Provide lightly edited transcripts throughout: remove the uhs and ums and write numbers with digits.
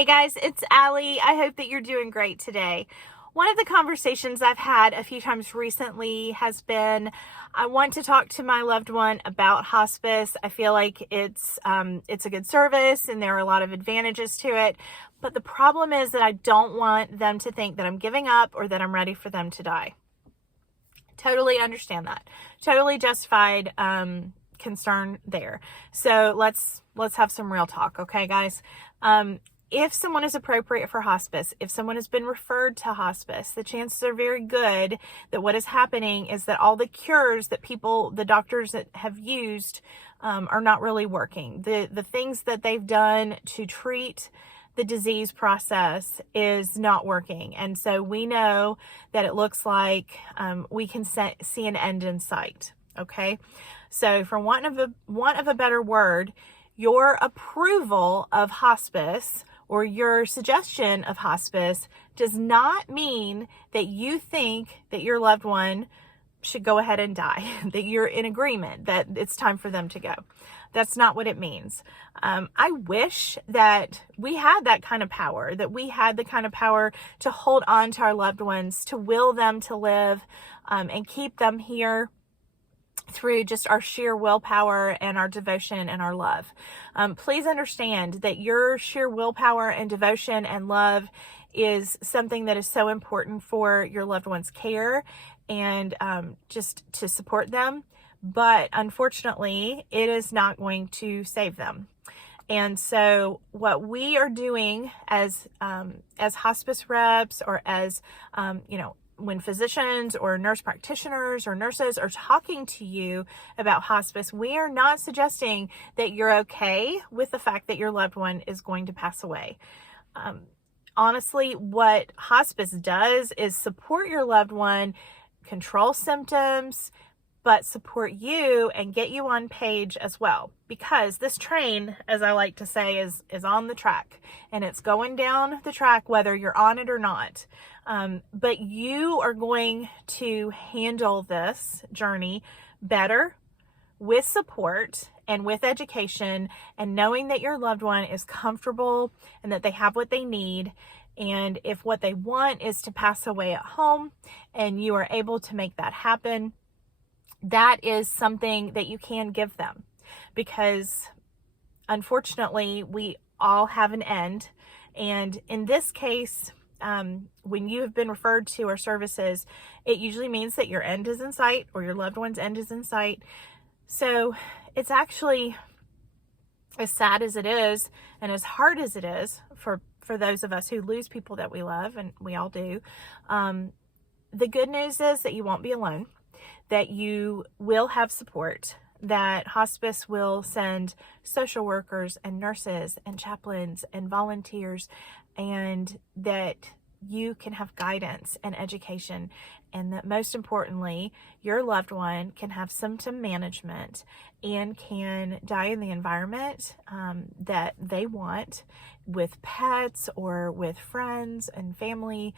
Hey guys, it's Allie. I hope that you're doing great today. One of the conversations I've had a few times recently has been, I want to talk to my loved one about hospice. I feel like it's a good service and there are a lot of advantages to it. But the problem is that I don't want them to think that I'm giving up or that I'm ready for them to die. Totally understand that. Totally justified concern there. So let's have some real talk, okay, guys? If someone is appropriate for hospice, if someone has been referred to hospice, the chances are very good that what is happening is that all the cures that the doctors that have used are not really working. The things that they've done to treat the disease process is not working. And so we know that it looks like we can see an end in sight. Okay. So for want of a better word, your approval of hospice or your suggestion of hospice does not mean that you think that your loved one should go ahead and die, that you're in agreement that it's time for them to go. That's not what it means. I wish that we had that kind of power, that we had the kind of power to hold on to our loved ones, to will them to live, and keep them here through just our sheer willpower and our devotion and our love. Please understand that your sheer willpower and devotion and love is something that is so important for your loved one's care and just to support them. But unfortunately, it is not going to save them. And so what we are doing as hospice reps or as, when physicians or nurse practitioners or nurses are talking to you about hospice, we are not suggesting that you're okay with the fact that your loved one is going to pass away. Honestly, what hospice does is support your loved one, control symptoms, but support you and get you on page as well. Because this train, as I like to say, is on the track and it's going down the track whether you're on it or not. But you are going to handle this journey better with support and with education and knowing that your loved one is comfortable and that they have what they need. And if what they want is to pass away at home and you are able to make that happen, that is something that you can give them, because unfortunately we all have an end. And in this case, when you have been referred to our services, it usually means that your end is in sight or your loved one's end is in sight. So it's actually, as sad as it is and as hard as it is for those of us who lose people that we love, and we all do, the good news is that you won't be alone, that you will have support, that hospice will send social workers and nurses and chaplains and volunteers, and that you can have guidance and education, and that most importantly, your loved one can have symptom management and can die in the environment that they want, with pets or with friends and family,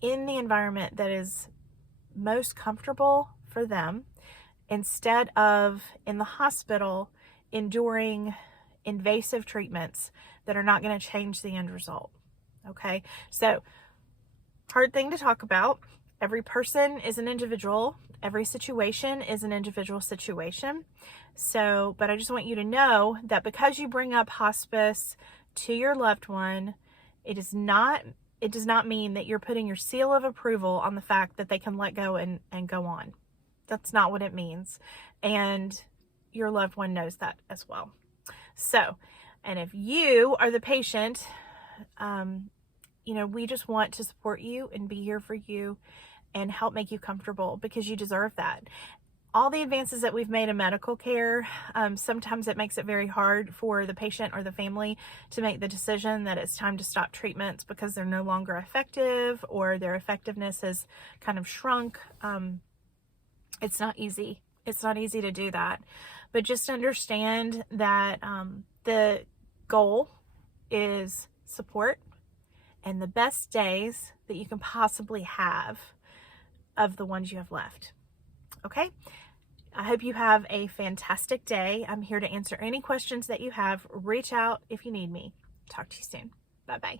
in the environment that is most comfortable for them, instead of in the hospital enduring invasive treatments that are not going to change the end result. Okay, so hard thing to talk about. Every person is an individual. Every situation is an individual situation. So, but I just want you to know that because you bring up hospice to your loved one, it does not mean that you're putting your seal of approval on the fact that they can let go and go on. That's not what it means. And your loved one knows that as well. So, and if you are the patient, we just want to support you and be here for you and help make you comfortable, because you deserve that. All the advances that we've made in medical care, sometimes it makes it very hard for the patient or the family to make the decision that it's time to stop treatments because they're no longer effective or their effectiveness has kind of shrunk. It's not easy. It's not easy to do that. But just understand that the goal is support and the best days that you can possibly have of the ones you have left. Okay? I hope you have a fantastic day. I'm here to answer any questions that you have. Reach out if you need me. Talk to you soon. Bye-bye.